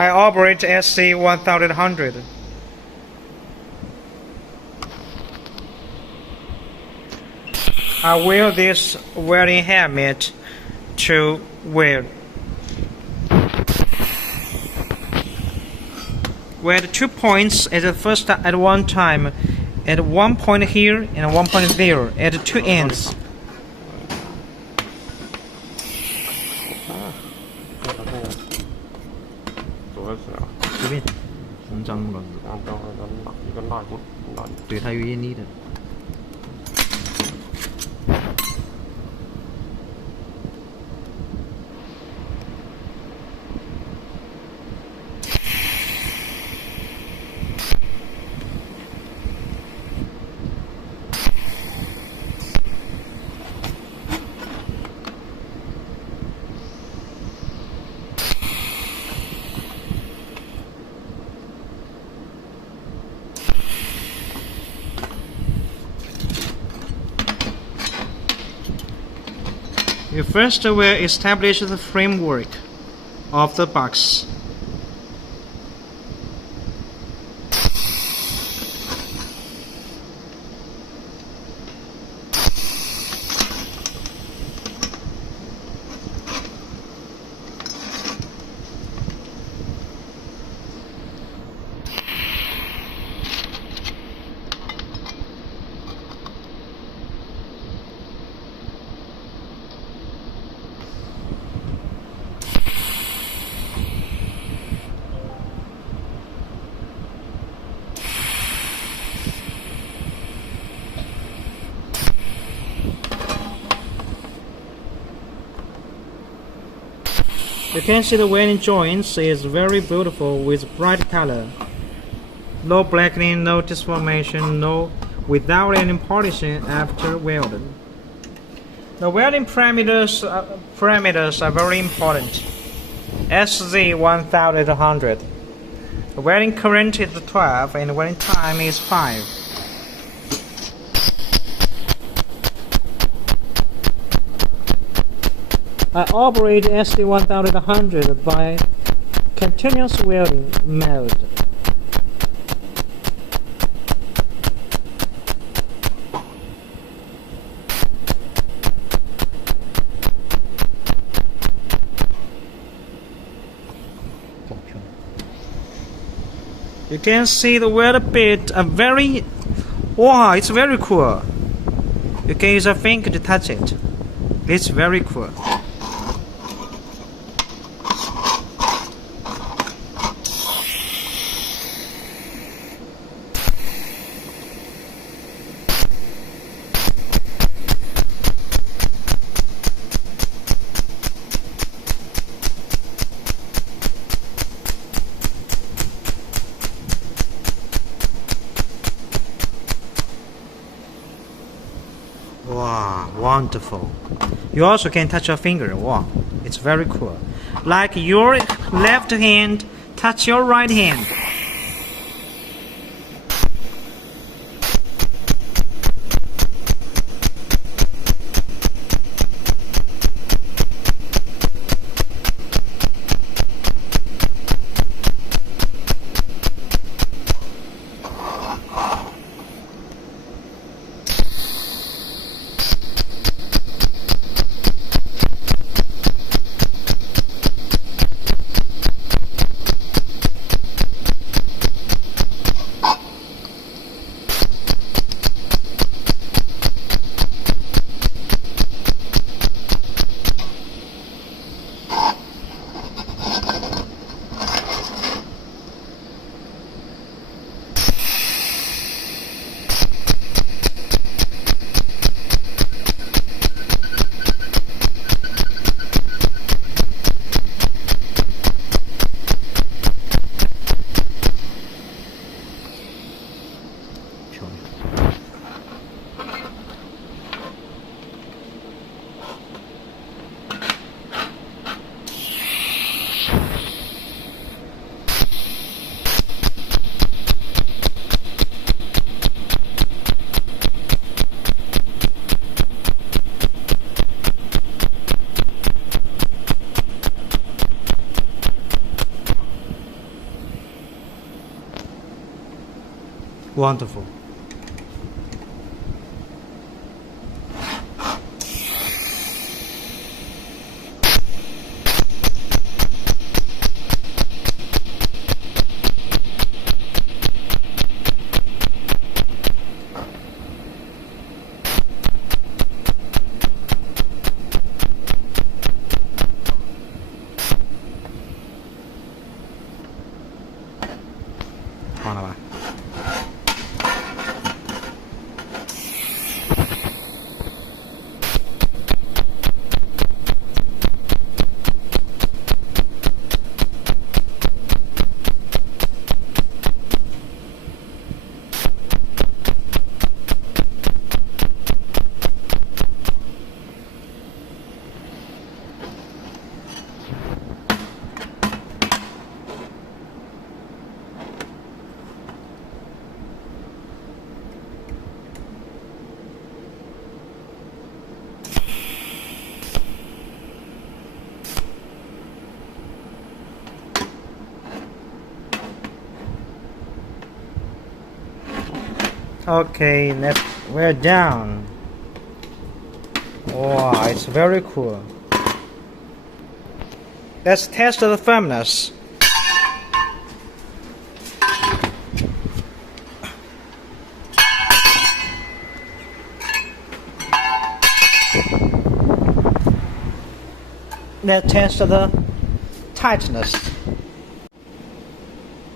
I operate Sz-1800. I wear this welding helmet to weld. Weld 2 points at one time, at 1 point here and 1 point there, at 2 ends. Tùy theo ý need. You first will establish the framework of the box. You can see the welding joints is very beautiful with bright color. No blackening, no disformation, without any polishing after welding. The welding parameters are very important. Sz-1800. The welding current is 12 and the welding time is 5. I operate Sz-1800 by continuous welding mode. You can see the weld bit are very, wow, it's very cool. You can use a finger to touch it. It's very cool. Wow, wonderful. You also can touch your finger. Wow, it's very cool. Like your left hand touch your right hand. Wonderful. Okay, we're done. Wow, it's very cool. Let's test the firmness. Let's test the tightness.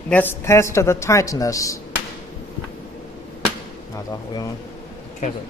Let's test the tightness. 好的，我用开水。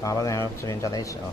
打了，然后资源加在一起啊。